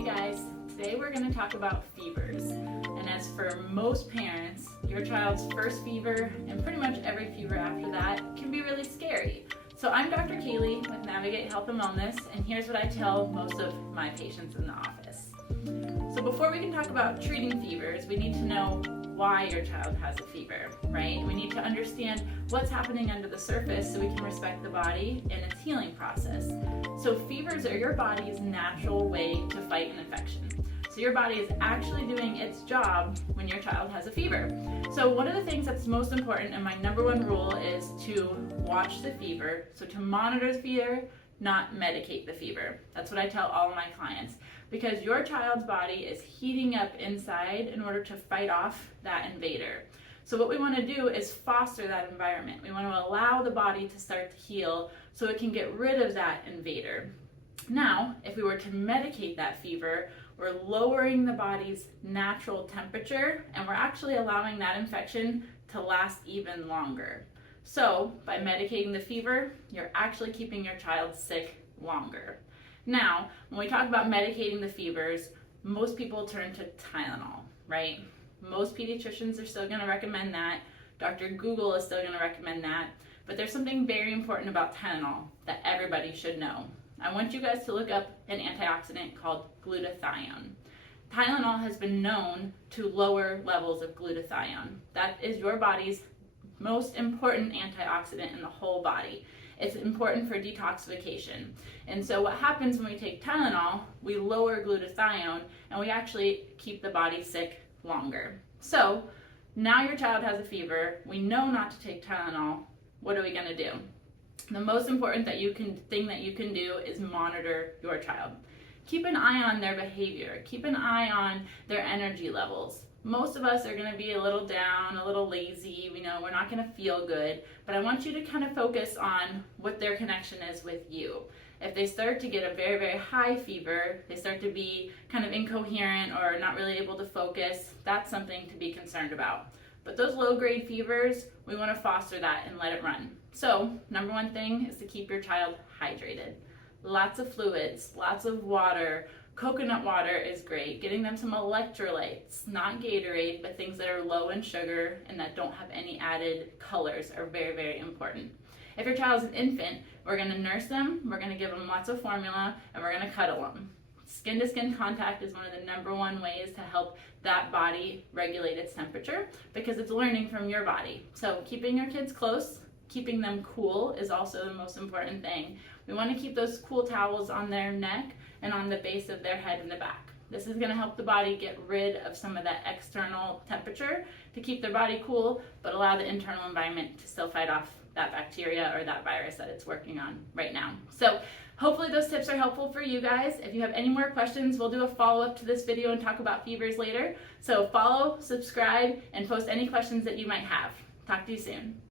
Hey guys, today we're going to talk about fevers. And as for most parents, your child's first fever and pretty much every fever after that can be really scary. So I'm Dr. Kaylee with Navigate Health and Wellness, and here's what I tell most of my patients in the office. So before we can talk about treating fevers, we need to know why your child has a fever, right? We need to understand what's happening under the surface so we can respect the body and its healing process. So fevers are your body's natural way to fight an infection. So your body is actually doing its job when your child has a fever. So one of the things that's most important, and my number one rule, is to watch the fever. So to monitor the fever, not medicate the fever. That's what I tell all of my clients, because your child's body is heating up inside in order to fight off that invader. So what we want to do is foster that environment. We want to allow the body to start to heal so it can get rid of that invader. Now, if we were to medicate that fever, we're lowering the body's natural temperature, and we're actually allowing that infection to last even longer. So by medicating the fever, you're actually keeping your child sick longer. Now, when we talk about medicating the fevers, most people turn to Tylenol, right? Most pediatricians are still going to recommend that. Dr. Google is still going to recommend that. But there's something very important about Tylenol that everybody should know. I want you guys to look up an antioxidant called glutathione. Tylenol has been known to lower levels of glutathione. That is your body's most important antioxidant in the whole body. It's important for detoxification. And so what happens when we take Tylenol, we lower glutathione and we actually keep the body sick longer. So now your child has a fever, we know not to take Tylenol. What are we going to do? The most important thing that you can do is monitor your child. Keep an eye on their behavior. Keep an eye on their energy levels. Most of us are going to be a little down, a little lazy, we're not going to feel good, but I want you to kind of focus on what their connection is with you. If they start to get a very, very high fever, they start to be kind of incoherent or not really able to focus, that's something to be concerned about. But those low-grade fevers, we want to foster that and let it run. So, number one thing is to keep your child hydrated. Lots of fluids, lots of water. Coconut water is great. Getting them some electrolytes, not Gatorade, but things that are low in sugar and that don't have any added colors are very, very important. If your child's an infant, we're going to nurse them, we're going to give them lots of formula, and we're going to cuddle them. Skin-to-skin contact is one of the number one ways to help that body regulate its temperature because it's learning from your body. So keeping your kids close, keeping them cool is also the most important thing. We want to keep those cool towels on their neck and on the base of their head and the back. This is going to help the body get rid of some of that external temperature to keep their body cool, but allow the internal environment to still fight off that bacteria or that virus that it's working on right now. So hopefully those tips are helpful for you guys. If you have any more questions, we'll do a follow-up to this video and talk about fevers later. So follow, subscribe, and post any questions that you might have. Talk to you soon.